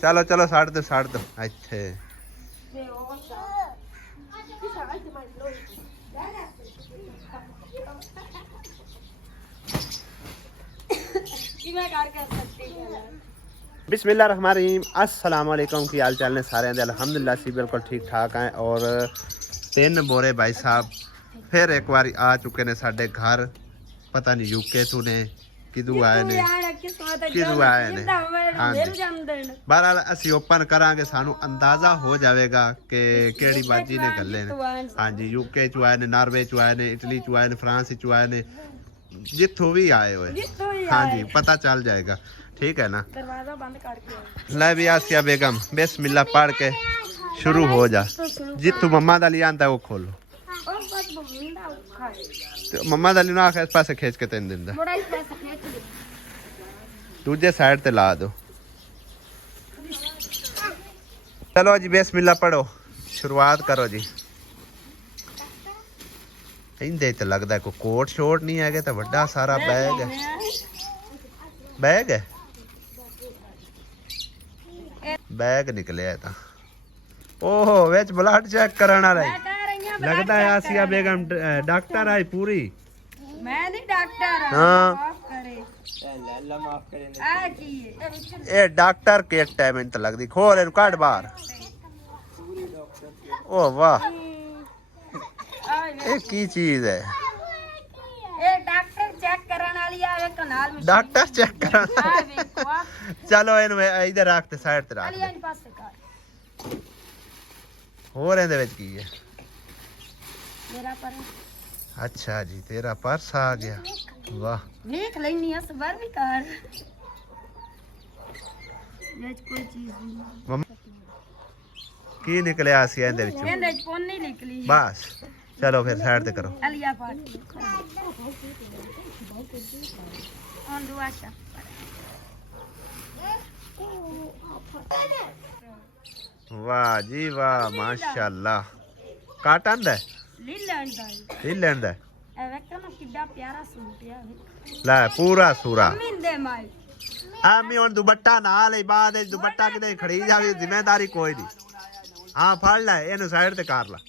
चलो चलो साढ़ दो अच्छे बिस्मिल्लाह रहमान रहीम अस्सलाम वालेकुम की हाल चाल ने सारे अल्हम्दुलिल्लाह सी बिल्कुल ठीक ठाक हैं। और 3 बोरे भाई साहब फिर एक बार आ चुके ने साडे घर, पता नहीं यूके तू ने किदू आए ने हाँ बहरहाल असी ओपन करांगे, सानू अंदाजा हो जाएगा कि केड़ी बाजी ने गले ने। हाँ जी यूके चू आए ने, नॉर्वे चू आए ने, इटली चू आए ने, फ्रांस चू आए ने, जिथों भी आए हुए हाँ जी पता चल जाएगा, ठीक है ना। दरवाजा बंद करके ले भी आसिया बेगम बिस्मिल्लाह पढ़ के शुरू हो जा। जिथों मम्मा दा लिया आंदा वो खोलो, तो मम्मा दा लिया आखे इस पासे खींच के तेन दिंदा, दूजे साइड ते ला दो। चलो जी बिस्मिल्लाह पढ़ो, शुरुआत करो जी। इंदे तो लगता है कोई कोट शोट नहीं है, तो बड़ा सारा बैग है, बैग है, बैग निकले है तो ओहो विच ब्लड चेक करना रही लगता है आसिया बेगम डॉक्टर आई पूरी। मैं नहीं डॉक्टर हाँ ये डॉक्टर के एक टाइम इन लगती खोल इन काट बाहर। ओ वाह ये की चीज है, ए डॉक्टर चेक करने वाली आवे कनाल में, डॉक्टर चेक कर। चलो इन इधर रखते साइड ते रख दे। पासे कर ਹੋਰ ਇਹਦੇ ਵਿੱਚ ਕੀ ਹੈ? मेरा पर अच्छा जी तेरा पर्स आ गया, वाह देख लेनी है सबर भी कर, ये कोई चीज नहीं की निकलिਆ ਸੀ ਇਹਦੇ ਵਿੱਚੋਂ? ਇਹਦੇ ਚ ਪੋਨ ਨਹੀਂ ਨਿਕਲੀ बस चलो फिर साइड ते करो। अलिया पाट ऑन दुआशा वाह जी वाह माशाल्लाह। काटन दा लीलन दा ए वेख ना किड्डा प्यारा सूट है, ले पूरा सूरा मिंदे माई आमी हुन दुपट्टा ना ले, बाद विच दुपट्टा किते खड़ी जावे जिम्मेदारी कोई नहीं। हां फड़ ले एनु साइड ते कर ला।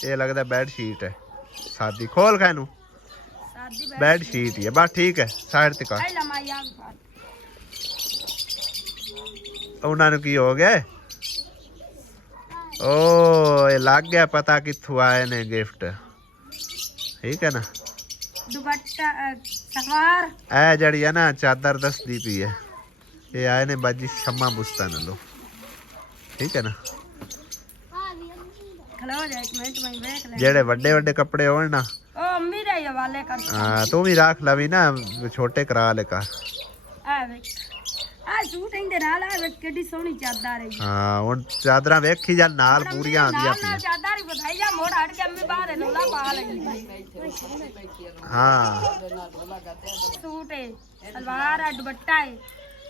ये लगता बेड शीट है सादी, खोल खानू बेड शीट है बस ठीक है साइड ते कर। उन्होंने की हो गया ओ ये लग गया पता किथों आए ने गिफ्ट, ठीक है ना। दुपट्टा सलवार ए जड़ी है ना चादर दसदी पी है, ये आए ने बाजी शम्मा बुस्तान लो, ठीक है ना। जेड़े वड्डे वड्डे कपड़े हो ना ओ अम्मी दे हवाले कर, हां तू भी रख लवी ना, छोटे करा ले का। आ देख आ सूट इंदे नाल आ देख केडी सोहनी चादर है। हां हुन चादरां वेखी जा नाल पूरीਆਂ आंदियां पई, चादर ही बताई जा मोड़ हट के अम्मी बाहर लोला पा लगी। हां सूट है सलवार है दुपट्टा है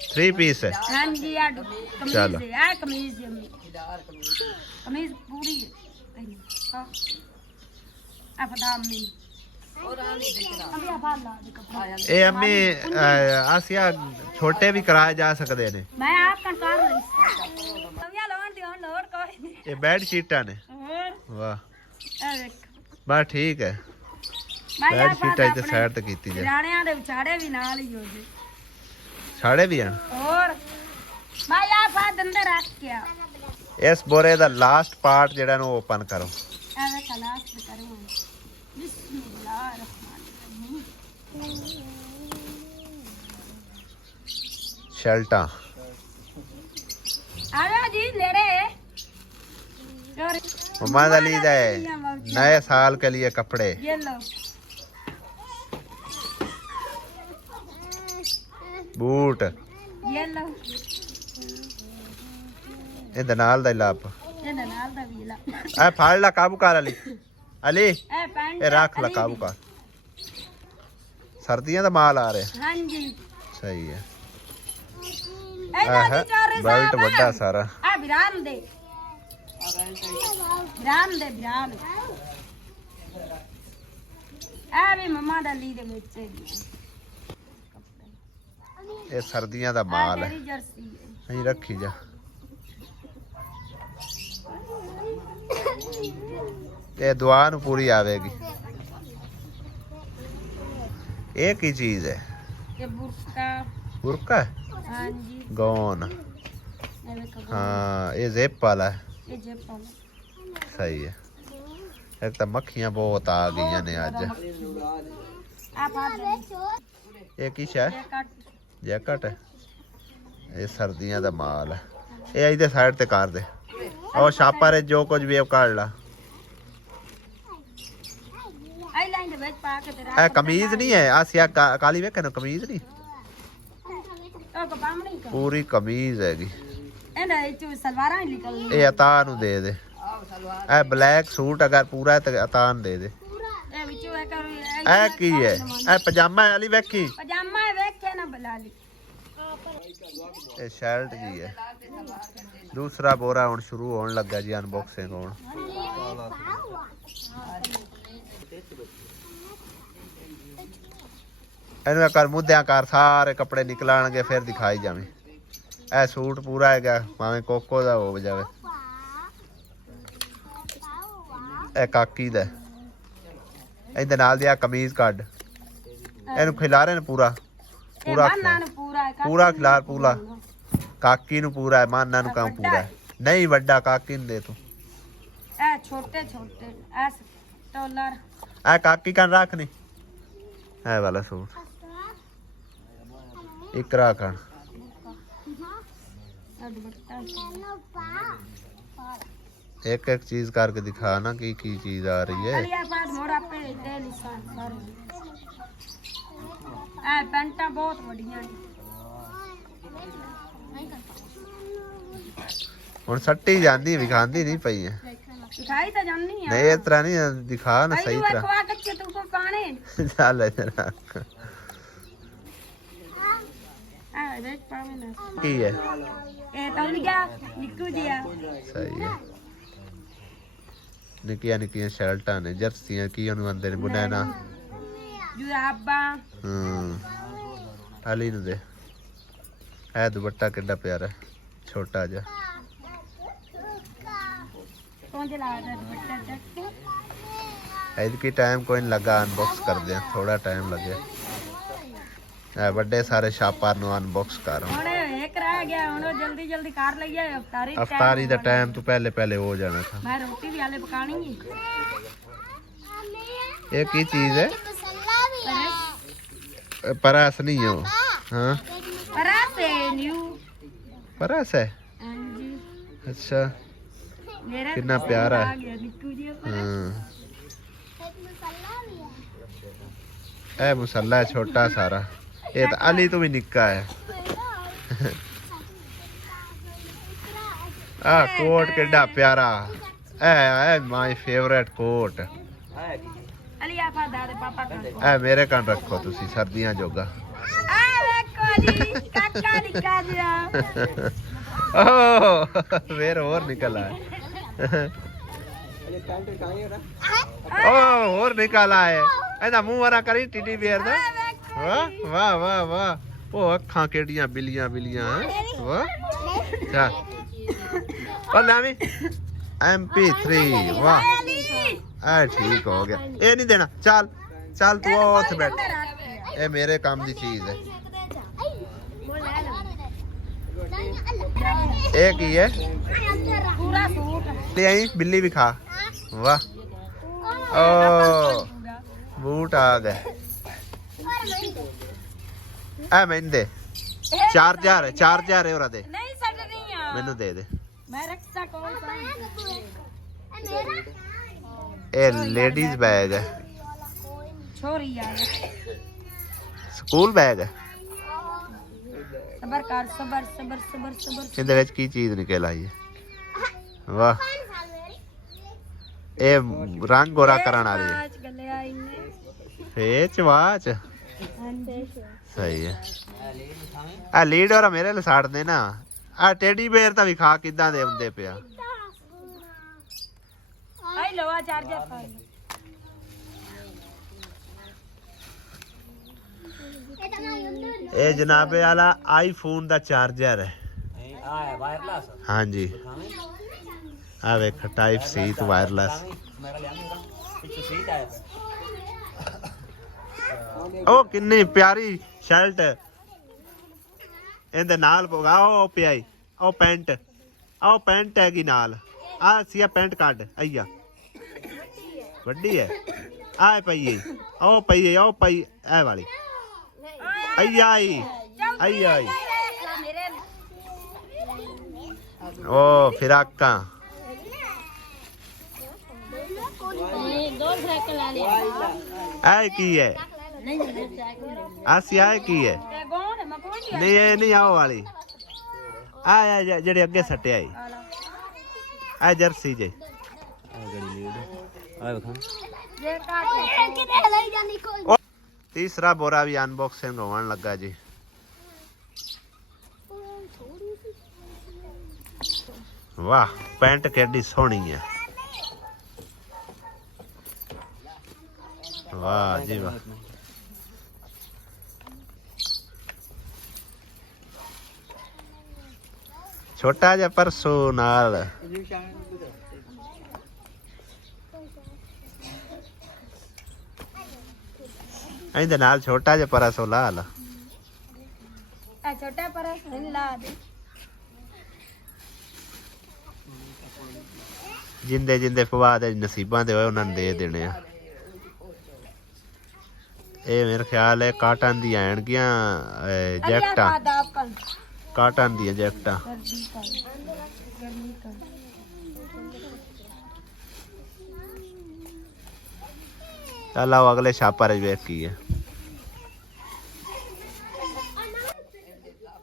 3 पीस है। हां जी आ कमीज है, आ कमीज है अम्मी, कमीज पूरी है आ पता अम्मी और आनी देख अम्मी आ ला दे कपड़ा। ए अम्मी आसिया छोटे भी कराए जा सकते ने, मैं आप कर रही अम्मी लोन दी ऑन लोड कोई ये बेड शीटां ने वाह ए देख बस ठीक है। बेड शीटां ते साइड ते कीती जाए, राणियां दे विछाड़े भी नाल ही हो जे, छाड़े भी हैं और मैं आ फाद अंदर रख के इस बोरे दा लास्ट पार्ट जेड़ा नु ओपन करो। एवे खलास करो बिस्मिल्लाह रहमान रहीम। शर्टा आजा जी लेड़े मोहम्मद अली दे नए साल के लिए कपड़े, ये लो बूट, ये लो ਇਹ ਨਾਲ ਦਾ ਲਾਪ ਇਹ ਨਾਲ ਦਾ ਵੀ ਲਾ ਐ ਫੜ ਲਾ ਕਾਬੂ ਕਰ ਅਲੀ ਅਲੀ ਇਹ ਪੈਂਟ ਇਹ ਰੱਖ ਲਾ ਕਾਬੂ ਕਰ, ਸਰਦੀਆਂ ਦਾ ਮਾਲ ਆ ਰਿਹਾ। ਹਾਂਜੀ ਸਹੀ ਹੈ। ਇਹਦਾ ਵਿਚਾਰੇ ਬੈਲਟ ਵੱਡਾ ਸਾਰਾ ਆ ਵਿਰਾਮ ਦੇ ਵਿਰਾਮ ਦੇ ਵਿਰਾਮ ਇਹ ਵੀ ਮੰਮਾ ਦਾ ਲੀ ਦੇ ਵਿੱਚ ਹੈਗੀ ਇਹ ਸਰਦੀਆਂ ਦਾ ਆ ਮਾਲ ਹੈ ਤੇਰੀ ਜਰਸੀ ਹੈ ਨਹੀਂ ਰੱਖੀ ਜਾ ਇਹ ਦੁਆ ਨੂੰ ਪੂਰੀ ਆਵੇਗੀ ਇਹ ਕੀ ਚੀਜ਼ ਹੈ ਇਹ ਬੁਰਕਾ बुरका ਹਾਂਜੀ गौन ਇਹ ਵੇਖੋ हाँ ये जेब वाला है ਇਹ ਜੇ ਪਾਲਾ सही है एक तो मक्खियां बहुत आ गई ने अज ਆ ਪਾ ਦੇ ये की है ਇਹ ਕੱਟ जैकेट है ये सर्दियां दा माल है ये इधर साइड ते कर दे और छापा रे जो कुछ भी काट ला ਆਈ ਲਾਈਨ ਦੇ ਵਿੱਚ ਪਾ ਕੇ ਤੇ ए कमीज नहीं है आ सिया काली वेखे ना कमीज नहीं ਉਹ ਕਪਾਮ ਨਹੀਂ ਕਰ पूरी कमीज हैगी ਇਹਦਾ ਇਹ ਚੋਂ ਸਲਵਾਰਾਂ ਹੀ ਨਿਕਲਣੀ ये अता नु दे दे ए ब्लैक सूट अगर पूरा है तो अता नु दे दे ਇਹ ਵਿੱਚੋਂ ਇਹ ਕਰ ए की है ए पजामा वाली वेखी ਪਜਾਮਾ ਵੇਖੇ ਨਾ ਬਲਾ ਲਈ ये शर्ट जी है दूसरा बोरा हुन शुरू होने लगा जी अनबॉक्सिंग होन ਇਹਨੂੰ ਕਰ ਮੁੱਦਿਆਂ ਕਰ ਸਾਰੇ ਕੱਪੜੇ ਨਿਕਲਾਣਗੇ ਫਿਰ ਦਿਖਾਈ ਜਾਵੇਂ ਇਹ ਸੂਟ ਪੂਰਾ ਹੈਗਾ ਭਾਵੇਂ ਕੋਕੋ ਦਾ ਹੋ ਜਾਵੇ ਇਹ ਕਾਕੀ ਦਾ ਇਹਦੇ ਨਾਲ ਦੀ ਆ ਕਮੀਜ਼ ਕੱਢ ਇਹਨੂੰ ਖਿਲਾਰੇ ਨੇ ਪੂਰਾ ਪੂਰਾ ਮਾਨਾਂ ਨੂੰ ਪੂਰਾ ਪੂਰਾ ਖਿਲਾਰ ਪੂਰਾ ਕਾਕੀ ਨੂੰ ਪੂਰਾ ਹੈ ਮਾਨਾਂ ਨੂੰ ਕੰਮ ਪੂਰਾ ਹੈ ਨਹੀਂ ਵੱਡਾ ਕਾਕੀ ਨੂੰ ਦੇ ਤੂੰ ਇਹ ਛੋਟੇ ਛੋਟੇ ਐਸ ਟੋਲਰ ਇਹ ਕਾਕੀ ਕੰਨ ਰੱਖ ਨਹੀਂ ਇਹ ਵਾਲਾ ਸੂਟ इकरा का एक एक चीज करके दिखा ना की चीज आ रही है पैंटा बहुत बढ़िया हुन सट्टी जांदी विखांदी नहीं पई है दिखाई तो जानी है नहीं इस तरह नहीं दिखा ना सही तरह खवा कच्चे तुमको पाने चल जरा की है ए तौलिया निक्कू दिया सही है निक्कियां निक्कियां शर्टां ने जर्सियां की ओनु अंदर बुनैना जुराबा अली नु दे है दुपट्टा किड्डा प्यारा छोटा जा कौन चला रहा दुपट्टा चक इनकी टाइम कोई नहीं लगा अनबॉक्स कर दे थोड़ा टाइम लगे बड़े सारे छापा नु अनबॉक्स कर हुन एक रह गया हुन जल्दी जल्दी कर लइए अफ्तारी दा टाइम तो पहले पहले हो जाना था मैं रोटी भी आले पकानी है ये की चीज है परस नहीं हो हां परस है न्यू परस है हां जी अच्छा मेरा कितना प्यारा है निक्कू जी हां ए मुसल्ला छोटा सारा ये तो अली तो भी निक्का है आ कोट किड्डा प्यारा ए माय फेवरेट कोट अली आपा दादे पापा का ए मेरे कान रखो तुसी सर्दियां जोगा आ देखो जी काका निका दिया ओ फिर और निकल आया ओ और निकल आए ਇਹਦਾ ਮੂੰਹ ਵਾਰਾ ਕਰੀ ਟਿੱਡੀ ਬੇਰ ਦਾ ਵਾਹ ਵਾਹ ਵਾਹ ਵਾਹ ਉਹ ਅੱਖਾਂ ਕਿਹੜੀਆਂ ਬਿਲੀਆਂ ਬਿਲੀਆਂ ਵਾਹ ਚੱਲ ਉਹ ਲਾਵੀ MP3 ਵਾਹ ਆ ਠੀਕ ਹੋ ਗਿਆ ਇਹ ਨਹੀਂ ਦੇਣਾ ਚੱਲ ਚੱਲ ਤੂੰ ਉੱਥੇ ਬੈਠ ਇਹ ਮੇਰੇ ਕੰਮ ਦੀ ਚੀਜ਼ ਹੈ ਇਹ ਕੀ ਹੈ पूरा सूट ले आई बिल्ली भी खा वाह ओ बूट आ गए ए मैंने दे 4000 है 4000 है और दे नहीं सटनी है मैनू दे दे मैं रक्षा कौन सा ए लेडीज बैग है छोरी यार स्कूल बैग है सबर कर सबर सबर सबर सबर इहदे विच की चीज निकल आई है वाह ए रंग गोरा कराने वाली है आज गले आई ने फेच वाच हां जी सही है आ लीड और मेरे लिए साड़ देना आ टेडी बेयर ता विखा किदां दे हुंदे पिया आई लो आ चार्जर फाइल ਇਹ ਜਨਾਬੇ ਵਾਲਾ ਆਈਫੋਨ ਦਾ ਚਾਰਜਰ ਹੈ ਆ ਹੈ ਵਾਇਰਲੈਸ ਹਾਂਜੀ ਆ ਵੇਖ ਟਾਈਪ ਸੀ ਤੇ ਵਾਇਰਲੈਸ ਮੇਰਾ ਲਿਆ ਮੇਰਾ ਪਿੱਛੇ ਸੀਟ ਆਇਆ ਉਹ ਕਿੰਨੀ ਪਿਆਰੀ ਸ਼ਰਟ ਇਹਦੇ ਨਾਲ ਪਗਾ ਉਹ ਪਿਆਈ ਉਹ ਪੈਂਟ ਹੈਗੀ ਨਾਲ ਆ ਸੀ ਪੈਂਟ ਕੱਢ ਆਈਆ ਵੱਡੀ ਹੈ ਆ ਪਈ ਉਹ ਪਈ ਉਹ ਪਈ ਇਹ ਵਾਲੀ ਆਈਆ ਆਈ ਉਹ ਫਿਰਾਕਾਂ दो फ्रॉक ला लिया ਇਹ ਕੀ ਹੈ ਆਸੀਆ ਇਹ ਕੀ ਹੈ कौन है मैं कौन दिया ਨਹੀਂ ਇਹ ਨਹੀਂ ਆਓ ਵਾਲੀ ਆ ਜਿਹੜੇ ਅੱਗੇ ਸੱਟਿਆ ਈ ਆ ਜਰਸੀ ਜੇ ਆ ਗੜੀ ਲੀਡ ਆ ਵੇਖਾਂ ये काट किने ले जानी कोई ਤੀਸਰਾ ਬੋਰਾ ਵੀ ਅਨਬਾਕਸਿੰਗ ਹੋਣ ਲੱਗਾ ਜੀ ਵਾਹ ਪੈਂਟ ਕਿੱਡੀ ਸੋਹਣੀ ਹੈ ਵਾਹ ਜੀ ਵਾਹ ਛੋਟਾ ਜਿਹਾ ਪਰਸੋ ਨਾਲ ਇਹਦੇ ਨਾਲ ਛੋਟਾ ਜਿਹਾ ਪਰਸੋ ਲਾ ਲਾ छोटा पर ला दे ਜਿੰਦੇ ਜਿੰਦੇ ਫਵਾਦ ਦੇ ਨਸੀਬਾਂ ਦੇ ਹੋਏ ਉਹਨਾਂ ਨੂੰ ਦੇ ਦੇਣੇ ਆ ਇਹ ਮੇਰੇ ਖਿਆਲ ਹੈ ਕਾਟਨ ਦੀਆਂ ਆਣਗੀਆਂ ਜੈਕਟਾਂ ਕਾਟਨ ਦੀਆਂ ਜੈਕਟਾਂ ਚੱਲ ਆਓ ਅਗਲੇ ਛਾਪਾ ਰੇ ਵੇਖ ਕੀ ਹੈ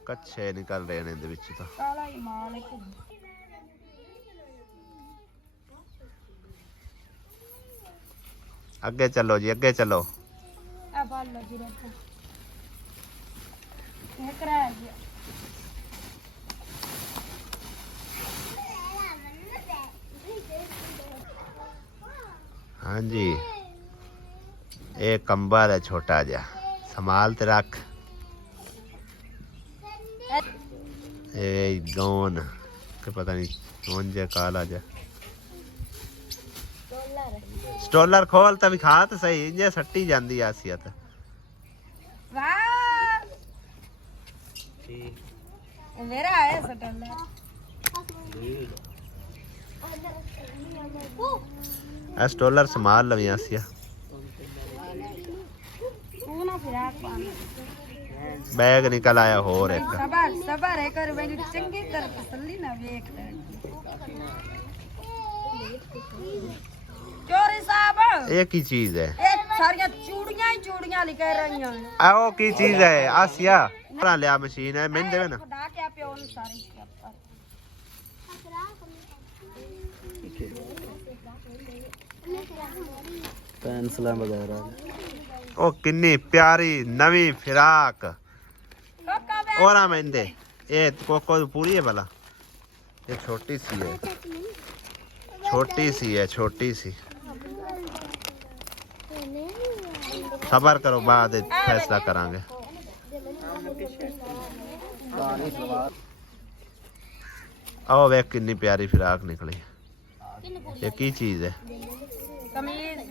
ਕੱਛੇ ਨਿਕਲ ਰਹੇ ਨੇ ਇਹਦੇ ਵਿੱਚ ਤਾਂ काला ही माल है ਅੱਗੇ ਚੱਲੋ ਜੀ ਅੱਗੇ ਚੱਲੋ अब लो जी रखो ये कराया जी ਹਾਂਜੀ ਇਹ ਕੰਬਲ ਹੈ ਛੋਟਾ ਜਿਹਾ ਸੰਭਾਲ ਤੇ ਰੱਖ ਇਹ ਗੌਨ ਕਿ ਪਤਾ ਨਹੀਂ ਕੌਣ ਜਿਹਾ ਕਾਲਾ ਜਿਹਾ ਸਟੋਲਰ ਖੋਲ ਤਾਂ ਵਿਖਾ ਤਾਂ ਸਹੀ ਜੇ ਸੱਟੀ ਜਾਂਦੀ ਆਸੀਆ ਤਾਂ वाह मेरा है सटल ਇਹ ਸਟੋਲਰ ਸੰਭਾਲ ਲਵੀਂ ਆਸੀਆ तू ना फिराक पाना बैग निकल आया हो रे सबर सबर है कर मैंने चंगी तरह तसल्ली ना देख ले चोरी साहब ये की चीज है एक सारियां चूड़ियां ही चूड़ियां लिखे रही हैं आओ की चीज है आसिया बना लिया मशीन है मैंने देवे ना खुदा क्या पे उन सारी पेंसिल वगैरह ओ किन्नी प्यारी नवी फिराक और मैंने ये कोको पूरी है भला ये छोटी सी है छोटी सी सबर करो बाद फैसला करांगे आओ वेख कितनी प्यारी फिराक निकली ये की चीज है कमीज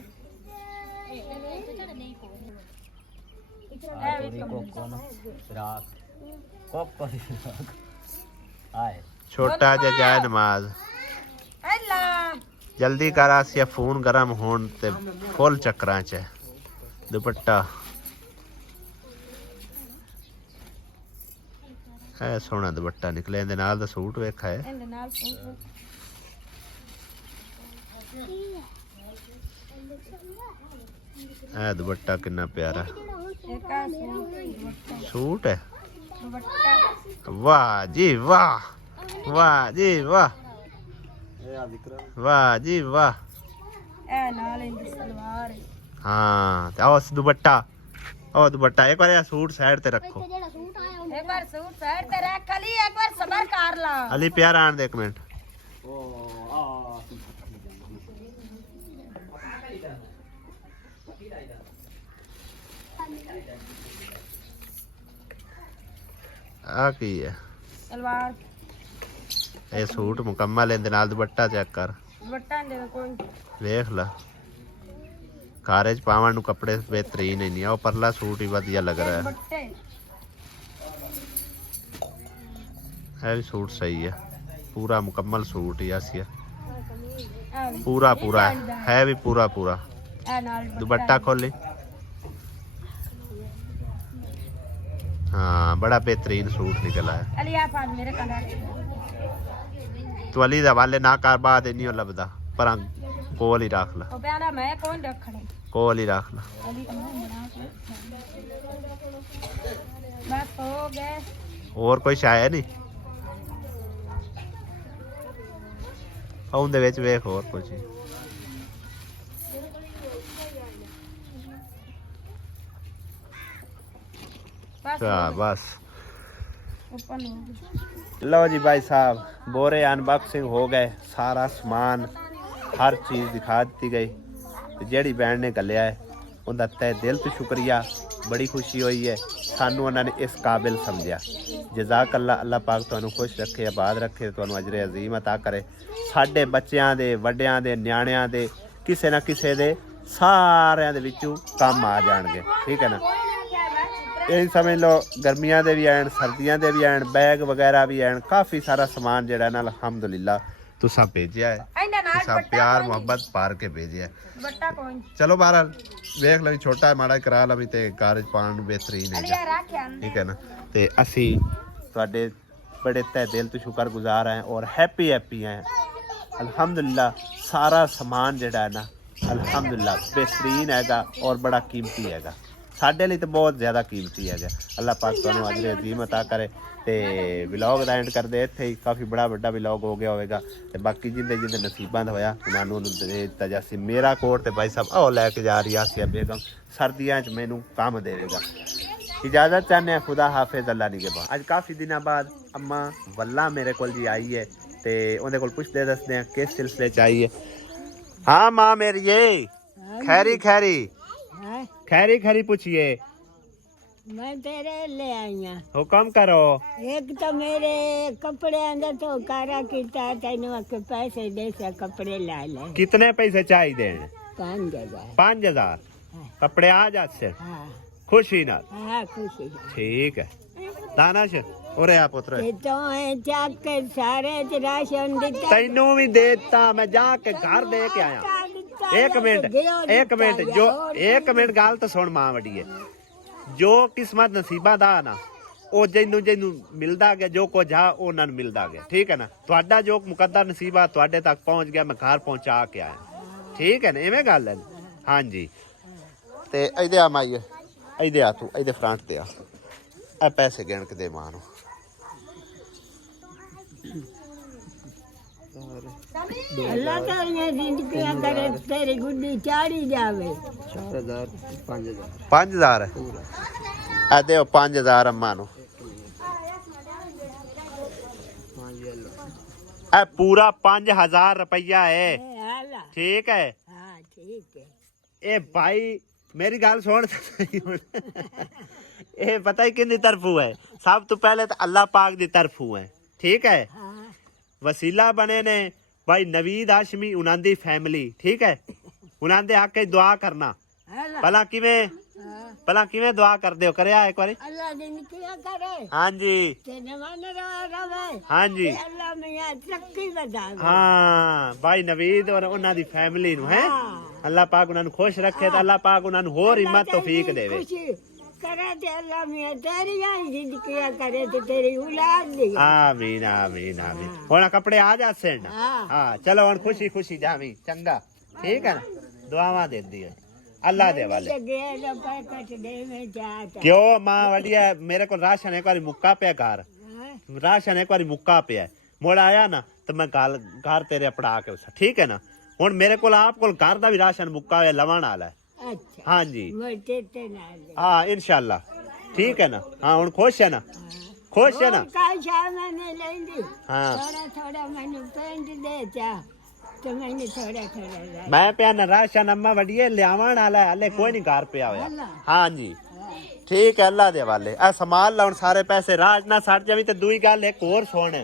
छोटा जा जाए नमाज जल्दी कर आसिया फोन गरम होन ते फुल चक्करां च दुपट्टा है सोहना दुपट्टा निकले इहदे नाल दा सूट वेखा है ਇਹਦੇ ਨਾਲ ਸੂਟ है दुपट्टा कितना प्यारा ਇੱਕ ਆ ਸੂਟ सूट है ਦੁਪੱਟਾ वाह जी वाह वाह जी वाह वाह जी वाह ਇਹ ਨਾਲ ਇਹਦੀ ਸਲਵਾਰ ਹੈ हाँ ते आओ दुपट्टा ओ दुपट्टा एक बार ये सूट साइड ते रखो एक बार सूट साइड पे रख खाली एक बार सबर कर ला अली प्यार आन दे एक मिनट ਆ ਕੀ ਹੈ ਸਲਵਾਰ ਇਹ ਸੂਟ ਮੁਕੰਮਲ ਇਹਦੇ ਨਾਲ ਦੁਪੱਟਾ ਚੈੱਕ ਕਰ ਦੁਪੱਟਾ ਦੇ ਕੋਈ ਵੇਖ ਲੈ ਕਾਰੇ ਚ ਪਾਵਣ ਨੂੰ ਕੱਪੜੇ ਬਿਹਤਰੀਨ ਹੀ ਨਹੀਂ ਆ ਉਹ ਪਰਲਾ ਸੂਟ ਹੀ ਵਧੀਆ ਲੱਗ ਰਿਹਾ ਹੈ ਦੁਪੱਟੇ ਇਹ ਵੀ ਸੂਟ ਸਹੀ ਹੈ ਪੂਰਾ ਮੁਕੰਮਲ ਸੂਟ ਹੀ ਆਸੀਆ ਆ ਵੀ पूरा पूरा है भी पूरा पूरा ਆ ਨਾਲ दुपट्टा खोले हाँ बड़ा बेहतरीन सूट निकला है ਅਲੀ ਆ ਪਾ ਮੇਰੇ ਕੰਨ तू अली दा वाले ना कर बाद नहीं लभदा पर कोल ही रख ला ਉਹ ਪਿਆਰਾ ਮੈਂ ਕੌਣ ਰੱਖਣੇ कोल ही रख ला ਅਲੀ ਕਮਾ ਬਣਾ ਕੇ ਬਸ ਹੋ ਗਏ और कोई शाय है नहीं ਉਹਦੇ ਵਿੱਚ ਵੇਖ ਹੋਰ ਕੁਝ ਬਸ बस ਉੱਪਰ ਨੂੰ लो जी भाई साहब बोरे अनबॉक्सिंग हो गए सारा सामान हर चीज़ दिखा दी गई ते जेड़ी बैंड ने गलिया है उनका तय दिल तो शुक्रिया बड़ी खुशी हुई है सानू उन्होंने इस काबिल समझा जज़ाक अल्लाह अल्लाह पाक तुहानू खुश रखे आबाद रखे तुहानू अजरे अजीम अता करे साडे बच्चियां दे वड्डियां दे न्याणियां दे किसे ना किसे दे सारियां दे विचों काम आ जाणगे ठीक है ना ਇਹ ਸਮਝ ਲਓ ਗਰਮੀਆਂ ਦੇ ਵੀ ਆਣ ਸਰਦੀਆਂ ਦੇ ਵੀ ਆਣ ਬੈਗ ਵਗੈਰਾ ਵੀ ਆਣ ਕਾਫੀ ਸਾਰਾ ਸਮਾਨ ਜਿਹੜਾ ਨਾਲ ਅਲਹਮਦੁਲਿਲਾ ਤੁਸੀਂ ਭੇਜਿਆ ਹੈ ਇਹਨਾਂ ਨਾਲ ਤੁਸੀਂ ਪਿਆਰ ਮੁਹੱਬਤ ਪਾਰ ਕੇ ਭੇਜਿਆ ਦੁਪੱਟਾ ਕੋਈ ਚਲੋ ਬਾਹਰ ਵੇਖ ਲਵੀ ਛੋਟਾ ਮਾੜਾ ਕਰਾ ਲਵੀ ਤੇ ਕਾਰਜ ਪਾਣ ਨੂੰ ਬਿਹਤਰੀਨ ਅਲੀ ਹੈ ਆ ਰੱਖਿਆ ਠੀਕ ਹੈ ਨਾ ਤੇ ਅਸੀਂ ਤੁਹਾਡੇ ਬੜੇ ਤਹਿ ਦਿਲ ਤੋਂ ਸ਼ੁਕਰਗੁਜ਼ਾਰ ਹਾਂ ਔਰ ਹੈਪੀ ਹਾਂ ਅਲਹਮਦੁਲਿਲਾ ਸਾਰਾ ਸਮਾਨ ਜਿਹੜਾ ਹੈ ਨਾ ਅਲਹਮਦੁਲਿਲਾ ਬਿਹਤਰੀਨ ਹੈਗਾ ਔਰ ਬੜਾ ਕੀਮਤੀ ਹੈਗਾ ਸਾਡੇ ਲਈ ਤਾਂ ਬਹੁਤ ਜ਼ਿਆਦਾ ਕੀਮਤੀ ਹੈਗਾ ਅੱਲਾਹ ਪਾਕ ਤੁਹਾਨੂੰ ਅਜਰ ਅਜ਼ੀਮ ਅਤਾ ਕਰੇ ਤੇ ਵਲੌਗ ਦਾ ਐਂਡ ਕਰਦੇ ਇੱਥੇ ਹੀ ਕਾਫੀ ਬੜਾ ਵੱਡਾ ਵਲੌਗ ਹੋ ਗਿਆ ਹੋਵੇਗਾ ਤੇ ਬਾਕੀ ਜਿੰਦੇ ਜਿੰਦੇ ਨਸੀਬਾਂ ਦਾ ਹੋਇਆ ਉਹਨਾਂ ਨੂੰ ਦੇ ਦਿੱਤਾ ਜਾਸੀ ਮੇਰਾ ਕੋਟ ਤੇ ਭਾਈ ਸਾਹਿਬ ਉਹ ਲੈ ਕੇ ਜਾ ਰਹੀ ਆਸੀਆ ਬੇਗਮ ਸਰਦੀਆਂ 'ਚ ਮੈਨੂੰ ਕੰਮ ਦੇਵੇਗਾ ਇਜਾਜ਼ਤ ਚਾਹੁੰਦੇ ਹਾਂ ਖੁਦਾ ਹਾਫਿਜ਼ ਅੱਲਾ ਨਿਗਹਿਬਾਨ ਅੱਜ ਕਾਫੀ ਦਿਨਾਂ ਬਾਅਦ ਅੰਮਾ ਵੱਲਾ ਮੇਰੇ ਕੋਲ ਜੀ ਆਈ ਹੈ ਤੇ ਉਹਦੇ ਕੋਲ ਪੁੱਛਦੇ ਦੱਸਦੇ ਹਾਂ ਕਿਸ ਸਿਲਸਿਲੇ 'ਚ ਆਈ ਹੈ ਹਾਂ ਮਾਂ ਮੇਰੀਏ ਖੈਰੀ ਖੈਰੀ खैरी खैरी पूछिए मैं तेरे ले आई हूं हुक्म करो एक तो मेरे कपड़े अंदर तो कारा कीता तेन के पैसे दे से कपड़े ला ले कितने पैसे चाहिए 5000 5000 कपड़े आ जाते हां खुशी ना हां खुशी ठीक है दानश ओरे आ पुत्र तो है जाक के सारे राशन दिता तैनू भी देता मैं जाके घर दे के आया एक मिनट जो एक मिनट गल तो सुन मां वडी है जो किस्मत नसीबा दा ना ਉਹ ਜਿਹਨੂੰ ਮਿਲਦਾ ਗਿਆ ਜੋ ਕੁਝ ਆ ਉਹਨਾਂ ਨੂੰ ਮਿਲਦਾ ਗਿਆ ਠੀਕ ਹੈ ਨਾ ਤੁਹਾਡਾ ਜੋ ਮੁਕੱਦਰ ਨਸੀਬਾ ਤੁਹਾਡੇ ਤੱਕ ਪਹੁੰਚ ਗਿਆ ਮੈਂ ਘਰ ਪਹੁੰਚਾ ਕੇ ਆਇਆ ਠੀਕ ਹੈ ਨਾ ਐਵੇਂ ਗੱਲ ਹੈ ਹਾਂਜੀ ਤੇ ਇਹਦੇ ਆ ਮਾਈ ਇਹਦੇ ਆ ਤੂੰ ਇਹਦੇ ਫਰੰਟ ਤੇ ਆ ਇਹ ਪੈਸੇ ਗਿਣ ਕੇ ਦੇ ਮਾਂ ਨੂੰ अल्लाह तो ये जिंदगी करे तेरी गुड्डी चाड़ी जावे 4000 5000 5000 ਆ ਦਿਓ 5000 ਅੰਮਾ ਨੂੰ ਇਹ ਪੂਰਾ 5000 ਰੁਪਇਆ ਹੈ हां ठीक है ठीक है ਇਹ ਭਾਈ ਮੇਰੀ ਗੱਲ ਸੁਣ ਇਹ ਪਤਾ ਹੀ ਕਿੰਨੀ ਤਰਫੋਂ ਹੈ ਸਭ ਤੋਂ ਪਹਿਲੇ ਤਾਂ ਅੱਲਾਹ ਪਾਕ ਦੀ ਤਰਫੋਂ ਹੈ ਠੀਕ ਹੈ ਵਸੀਲਾ ਬਣੇ ਨੇ ਭਾਈ ਨਵੀਦ ਹਾਸ਼ਮੀ ਉਹਨਾਂ ਦੀ ਫੈਮਿਲੀ ਠੀਕ ਹੈ ਉਹਨਾਂ ਦੇ ਹੱਕ ਵਿੱਚ ਦੁਆ ਕਰਨਾ ਭਲਾ ਕਿਵੇਂ ਦੁਆ ਕਰਦੇ ਹੋ ਕਰਿਆ ਇੱਕ ਵਾਰੀ अल्लाह दिन किया करे ਹਾਂਜੀ ते नमान रवे ਹਾਂਜੀ अल्लाह मियां तरक्की बधावे ਹਾਂ ਭਾਈ ਨਵੀਦ ਔਰ ਉਹਨਾਂ ਦੀ ਫੈਮਿਲੀ ਨੂੰ ਹੈ ਅੱਲਾਹ ਪਾਕ ਉਹਨਾਂ ਨੂੰ ਖੁਸ਼ ਰੱਖੇ ਤੇ ਅੱਲਾਹ ਪਾਕ ਉਹਨਾਂ ਨੂੰ ਹੋਰ ਹਿੰਮਤ ਤੌਫੀਕ ਦੇਵੇ करे ते अल्लाह मियां तेरी जिंदगी करे ते तेरी औलाद दी ਆਮੀਨ ਆਮੀਨ ਆਮੀਨ ਹੁਣ ਕੱਪੜੇ ਆ ਜਾਸੇ ਨਾ ਹਾਂ ਚਲੋ ਹੁਣ ਖੁਸ਼ੀ ਖੁਸ਼ੀ ਜਾਵੀਂ ਚੰਗਾ ਠੀਕ ਹੈ ਨਾ ਦੁਆਵਾਂ ਦਿੰਦੀ ਹੈ ਅੱਲਾਹ ਦੇ ਵਾਲੇ ਕਿਉਂ ਮਾਂ ਵਡੀਆ ਮੇਰੇ ਕੋਲ ਰਾਸ਼ਨ ਇੱਕ ਵਾਰੀ ਮੁੱਕਾ ਪਿਆ ਘਰ ਰਾਸ਼ਨ ਇੱਕ ਵਾਰੀ ਮੁੱਕਾ ਪਿਆ ਮੋੜ ਆਇਆ ਨਾ ਤੇ ਮੈਂ ਘਰ ਤੇਰੇ ਪੜਾ ਕੇ ਉਸ ਠੀਕ ਹੈ ਨਾ ਹੁਣ ਮੇਰੇ ਕੋਲ ਆਪ ਕੋਲ ਘਰ ਦਾ ਵੀ ਰਾਸ਼ਨ ਮੁੱਕਾ ਹੋਇਆ ਲਵਣ ਵਾਲਾ अच्छा हाँ जी हाँ इंशाल्लाह ठीक है ना हाँ हूँ खुश है ना खुश है ना हाँ मैं पे ना राशन अम्मा वडिए लियावन वाला हले कोई नहीं घर पे आया हाँ जी ਠੀਕ ਹੈ ਅੱਲਾ ਦੇ ਹਵਾਲੇ ਆ ਸੰਭਾਲ ਲਾ ਹੁਣ ਸਾਰੇ ਪੈਸੇ ਰਾਜ ਨਾ ਸੜ ਜਾਵੀਂ ਤੇ ਦੂਈ ਗੱਲ ਇੱਕ ਹੋਰ ਸੁਣ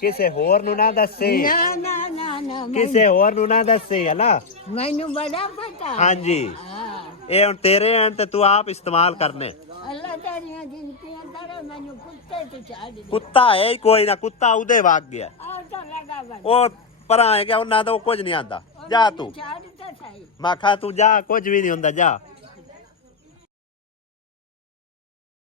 ਕਿਸੇ ਹੋਰ ਨੂੰ ਨਾ ਦੱਸੇ ਨਾ ਨਾ ਨਾ ਨਾ ਕਿਸੇ ਹੋਰ ਨੂੰ ਨਾ ਦੱਸੇ ਹਲਾ ਮੈਨੂੰ ਬੜਾ ਪਤਾ ਹਾਂਜੀ ਹਾਂ ਇਹ ਹੁਣ ਤੇਰੇ ਹਨ ਤੇ ਤੂੰ ਆਪ ਇਸਤੇਮਾਲ ਕਰਨੇ ਅੱਲਾ ਤੇਰੀਆਂ ਜ਼ਿੰਦਗੀਆਂ ਕਰੇ ਮੈਨੂੰ ਕੁੱਤੇ ਤੇ ਚਾੜ ਦੇ ਕੁੱਤਾ ਹੈ ਹੀ ਕੋਈ ਨਾ ਕੁੱਤਾ ਉਹਦੇ ਵਗ ਗਿਆ ਆ ਤਾਂ ਲਗਾ ਬਣ ਉਹ ਪਰਾਂ ਹੈ ਕਿ ਉਹਨਾਂ ਦਾ ਉਹ ਕੁਝ ਨਹੀਂ ਆਂਦਾ ਜਾ ਤੂੰ ਚਾੜ ਤਾਂ ਸਹੀ ਮੈਂ ਆਖਾਂ ਤੂੰ ਜਾ ਕੁਝ ਵੀ ਨਹੀਂ ਹੁੰਦਾ ਜਾ